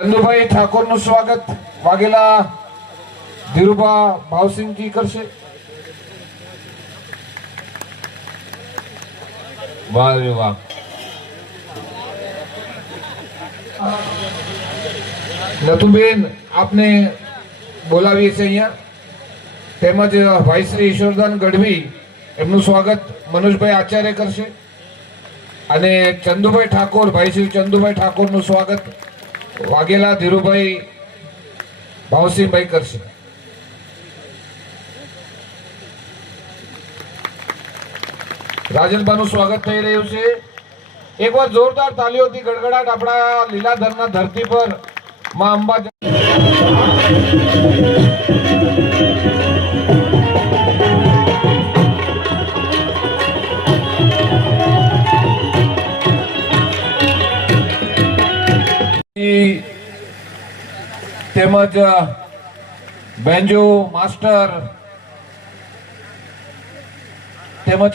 ચંદુભાઈ ઠાકોરનું સ્વાગત વાઘેલા ધીરુભા ભાવસિંહજી કરશે. વાહ રે વાહ. નથુબેન આપને બોલાવીએ છીએ અહીંયા. તેમજ ભાઈ શ્રી ઈશ્વરદાન ગઢવી એમનું સ્વાગત મનોજભાઈ આચાર્ય કરશે અને ચંદુભાઈ ઠાકોર ભાઈ શ્રી ચંદુભાઈ ઠાકોરનું સ્વાગત વાઘેલા ધીરુભાઈ ભાવસિંહભાઈ કરશે. રાજનભાઈનું સ્વાગત થઈ રહ્યું છે. એકવાર જોરદાર તાલીઓથી ગડગડાટ આપણા લીલાધરના ધરતી પર માં અંબા તેમજ બેન્જો માસ્ટર તેમજ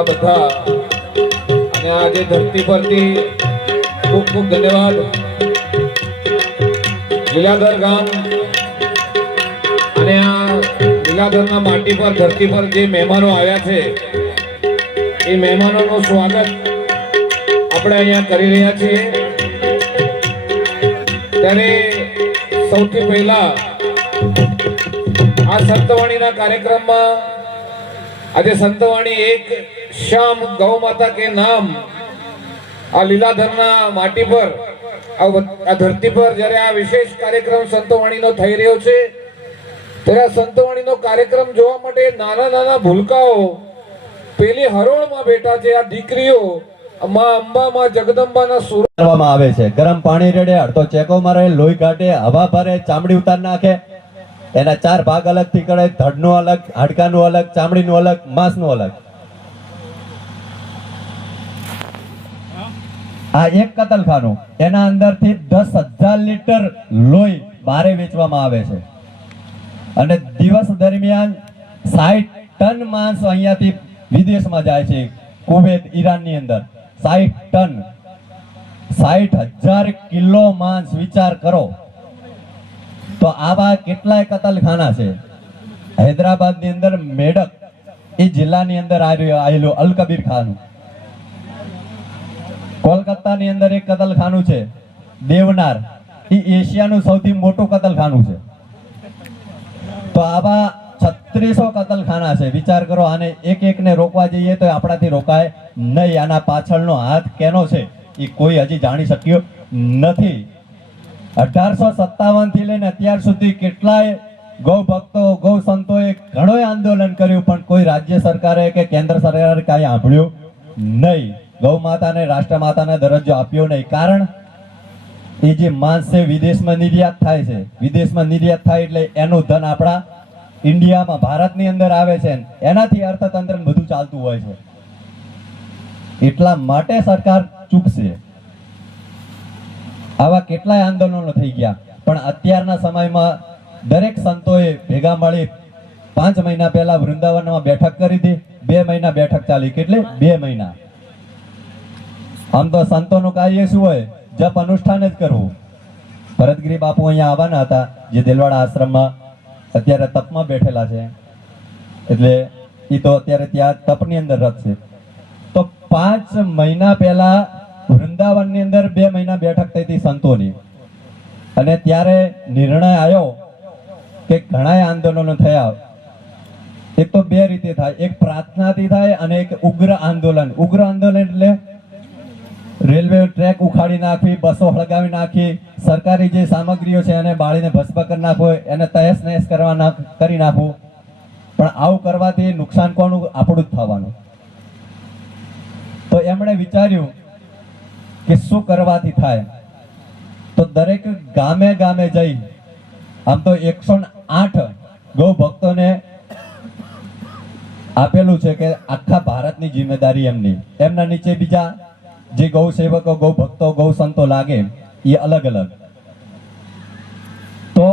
એવા બધા અને આજે ધરતી પરથી ખૂબ ખૂબ ધન્યવાદ. લીલાધર ગામ અને આ લીલાધરના માટી પર ધરતી પર જે મહેમાનો આવ્યા છે એ મહેમાનોનું સ્વાગત આપણે અહીંયા કરી રહ્યા છીએ. ત્યારે સૌથી પહેલા આ સંતવાણીના કાર્યક્રમમાં આજે સંતવાણી એક શ્યામ ગૌ માતા કે નામ આ લીલાધરના માટી પર આ ધરતી પર જ્યારે આ વિશેષ કાર્યક્રમ સંતવાણીનો થઈ રહ્યો છે ત્યારે આ સંતવાણીનો કાર્યક્રમ જોવા માટે નાના નાના ભૂલકાઓ પેલી હરોળમાં બેઠા છે. આ દીકરીઓ માં અંબા માં જગદંબાના સુર કરવામાં આવે છે. ગરમ પાણી રેડે, અડધો ચેકો મારે, લોહી કાઢે, હવા ભરે, ચામડી ઉતાર નાખે. એના 4 ભાગ અલગથી કરે, ધડનો અલગ, હાડકાનું અલગ, ચામડીનું અલગ, માંસનું અલગ. આ એક કતલખાનું, એના અંદરથી 10,000 લીટર લોહી બારે વેચવામાં આવે છે અને દિવસ દરમિયાન 60 ટન માંસ અહીંયાથી વિદેશમાં જાય છે. કુવૈત, ઈરાનની અંદર 60 ટન, 60,000 કિલો માંસ. વિચાર કરો તો આવા કેટલાય કતલખાના છે. હૈદરાબાદની અંદર મેડક એ જિલ્લાની અંદર આવેલું અલ કબીર ખાનું. કોલકાતાની અંદર એક કતલખાનું છે દેવનાર, એ એશિયાનું સૌથી મોટું કતલખાનું છે. તો આવા 3600 કતલખાના છે. વિચાર કરો, આને એક એકને રોકવા જઈએ તો આપણાથી રોકાય નહીં. આના પાછળનો હાથ કેનો છે એ કોઈ હજી જાણી શક્યો નથી. 1857 થી લઈને અત્યાર સુધી કેટલાય ગૌ ભક્તો, ગૌ સંતોએ ઘણોય આંદોલન કર્યું, પણ કોઈ રાજ્ય સરકારે કે કેન્દ્ર સરકારે કાંઈ સાંભળ્યું નહીં. ગૌ માતાને રાષ્ટ્ર માતાને દરજ્જો આપ્યો નહીં. કારણ એ જે માંસ છે વિદેશમાં નિર્યાત થાય છે. વિદેશમાં નિર્યાત થાય એટલે એનું ધન આપણા ઇન્ડિયામાં, ભારતની અંદર આવે છે. એનાથી અર્થતંત્ર બધું ચાલતું હોય છે. એટલા માટે સરકાર ચૂકશે. આવા કેટલાય આંદોલનો થઈ ગયા, પણ અત્યારના સમયમાં દરેક સંતોએ ભેગા મળી 5 મહિના પહેલા વૃંદાવનમાં બેઠક કરી હતી. 2 મહિના બેઠક ચાલી. કેટલી? 2 મહિના. આમ તો સંતોનું કાર્ય શું હોય? જપ અનુષ્ઠાન જ કરવું. ભરતગીરી બાપુ અહીંયા આવવાના હતા, જે દેલવાડા આશ્રમમાં અત્યારે તપમાં બેઠેલા છે, એટલે એ તો અત્યારે ત્યાં તપની અંદર રત છે. તો 5 મહિના પહેલા વૃંદાવનની અંદર 2 મહિના બેઠક થઈ હતી સંતોની, અને ત્યારે નિર્ણય આવ્યો કે ઘણા આંદોલનો થયા. એક તો 2 રીતે થાય, એક પ્રાર્થનાથી થાય અને એક ઉગ્ર આંદોલન. ઉગ્ર આંદોલન એટલે રેલવે ટ્રેક ઉખાડી નાખવી, બસો હળગાવી નાખી, સરકારી જે સામગ્રીઓ છે એને બાળીને ભસ્મ કરી નાખવું, એને તહેસ નહેસ કરી નાખવું. પણ આવું કરવાથી નુકસાન કોનું? આપણું જ થવાનું. તો એમણે વિચાર્યું કે શું કરવાથી થાય. તો દરેક ગામે ગામે જઈ, આમ તો 108 ગૌ ભક્તોને આપેલું છે કે આખા ભારતની જિમ્મેદારી એમની. એમના નીચે બીજા જે ગૌ સેવકો, ગૌ ભક્તો, ગૌ સંતો લાગે એ અલગ અલગ. તો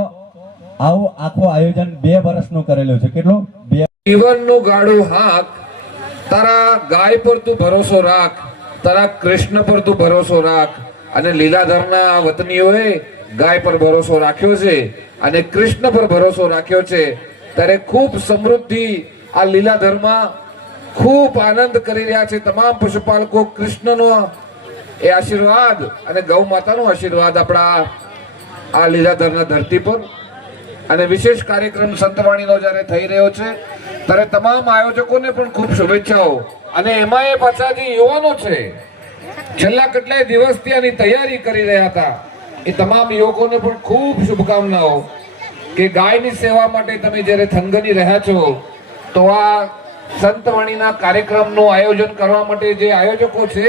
આવું આખું આયોજન 2 વર્ષનું કરેલું છે. કેટલું? જીવનનું ગાડું હાક, તારા ગાય પર તું ભરોસો રાખ, તારા કૃષ્ણ પર તું ભરોસો રાખ. અને લીલાધરના વતનીઓએ ગાય પર ભરોસો રાખ્યો છે અને કૃષ્ણ પર ભરોસો રાખ્યો છે. ત્યારે ખૂબ સમૃદ્ધિ આ લીલાધરમાં ખૂબ આનંદ કરી રહ્યા છે તમામ પશુપાલકો. કૃષ્ણનો એ આશીર્વાદ અને ગૌ માતાનો આશીર્વાદ આપણા આ લીલાધરના ધરતી પર. અને વિશેષ કાર્યક્રમ સંતવાણીનો જ્યારે થઈ રહ્યો છે ત્યારે તમામ આયોજકોને પણ ખૂબ શુભેચ્છાઓ. અને એમાં એ પાછા જે યુવાનો છે છેલ્લા કેટલાય દિવસથી આની તૈયારી કરી રહ્યા હતા, એ તમામ યુવકોને પણ ખૂબ શુભકામનાઓ કે ગાયની સેવા માટે તમે જ્યારે થનગની રહ્યા છો, તો આ સંતવાણીના કાર્યક્રમનું આયોજન કરવા માટે જે આયોજકો છે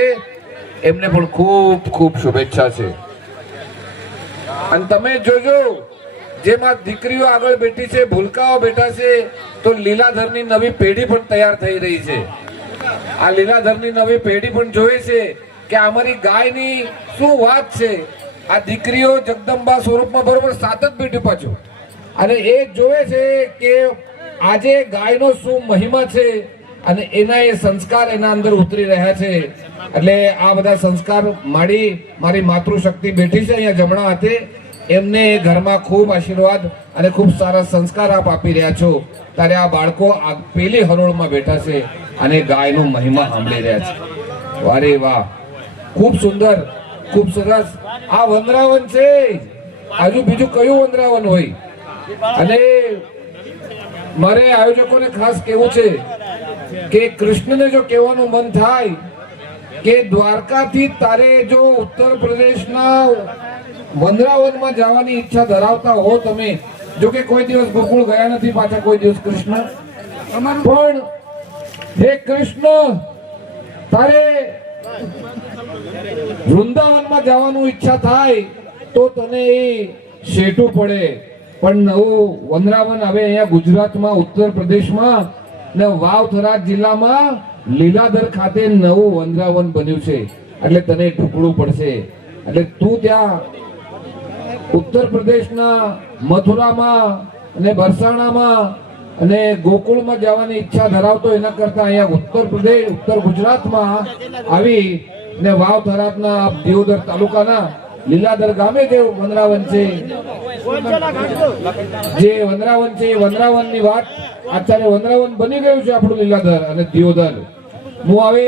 એમને પણ ખૂબ ખૂબ શુભેચ્છા છે. અને તમે જોજો, જેમાં દીકરીઓ આગળ બેઠી છે, ભૂલકાઓ બેઠા છે, તો લીલાધરની નવી પેઢી પણ તૈયાર થઈ રહી છે. આ લીલાધરની નવી પેઢી પણ જોઈ છે કે અમારી ગાયની શું વાત છે. આ દીકરીઓ જગદંબા સ્વરૂપમાં બરોબર સાત જ બેઠી પાછું, અને એ જોવે છે કે આજે ગાયનો શું મહિમા છે, અને એના એ સંસ્કાર એના અંદર ઉતરી રહ્યા છે. એટલે આ બધા સંસ્કાર મારી માતૃશક્તિ બેઠી છે અહીંયા જમણા હાથે, એમને ઘરમાં ખૂબ આશીર્વાદ અને ખૂબ સારા સંસ્કાર આપ આપી રહ્યા છો. ત્યારે આ બાળકો આ પેલી હરોળમાં બેઠા છે અને ગાયનો મહિમા સાંભળી રહ્યા છે. વારે વાહ, ખૂબ સુંદર, ખૂબ સરસ. આ વંદરાવન છે, આજુ બીજું કયું વંદરાવન હોય? અને મારે આયોજકોને ખાસ કહેવું છે કે કૃષ્ણને જો કહેવાનું મન થાય કે દ્વારકાથી તારે જો ઉત્તર પ્રદેશના વંદરાવનમાં જવાની ઈચ્છા ધરાવતા હો તમે, જો કે કોઈ દિવસ ગોકુળ ગયા નથી પાછા કોઈ દિવસ કૃષ્ણ, પણ હે કૃષ્ણ તારે વૃંદાવનમાં જવાનું ઈચ્છા થાય તો તને એ શેઠું પડે. પણ નવું વંદરાવન હવે અહીંયા ગુજરાતમાં ઉત્તર પ્રદેશમાં ને વાવ-થરાદ જિલ્લામાં લીલાધર ખાતે નવું વંદરાવન બન્યું છે. એટલે તને ઢૂકવું પડશે. એટલે તું ત્યાં ઉત્તર પ્રદેશના મથુરામાં અને બરસાણામાં અને ગોકુળમાં જવાની ઈચ્છા ધરાવતો એના કરતા અહીંયા ઉત્તર ગુજરાતમાં આવી ને વાવ-થરાદના દિયોદર તાલુકાના લીલાધર ગામે જે વંદરાવન છે, એ વંદરાવનની વાત અત્યારે વંદરાવન બની ગયું છે આપણું લીલાધર અને દિયોદર. હું હવે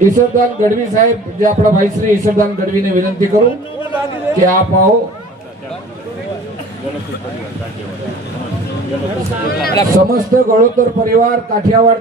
ઈશ્વરદાન ગઢવી સાહેબ, જે આપણા ભાઈ શ્રી ઈશ્વરદાન ગઢવીને વિનંતી કરું કે આપ આવો. સમસ્ત ગળોતર પરિવાર કાઠિયાવાડ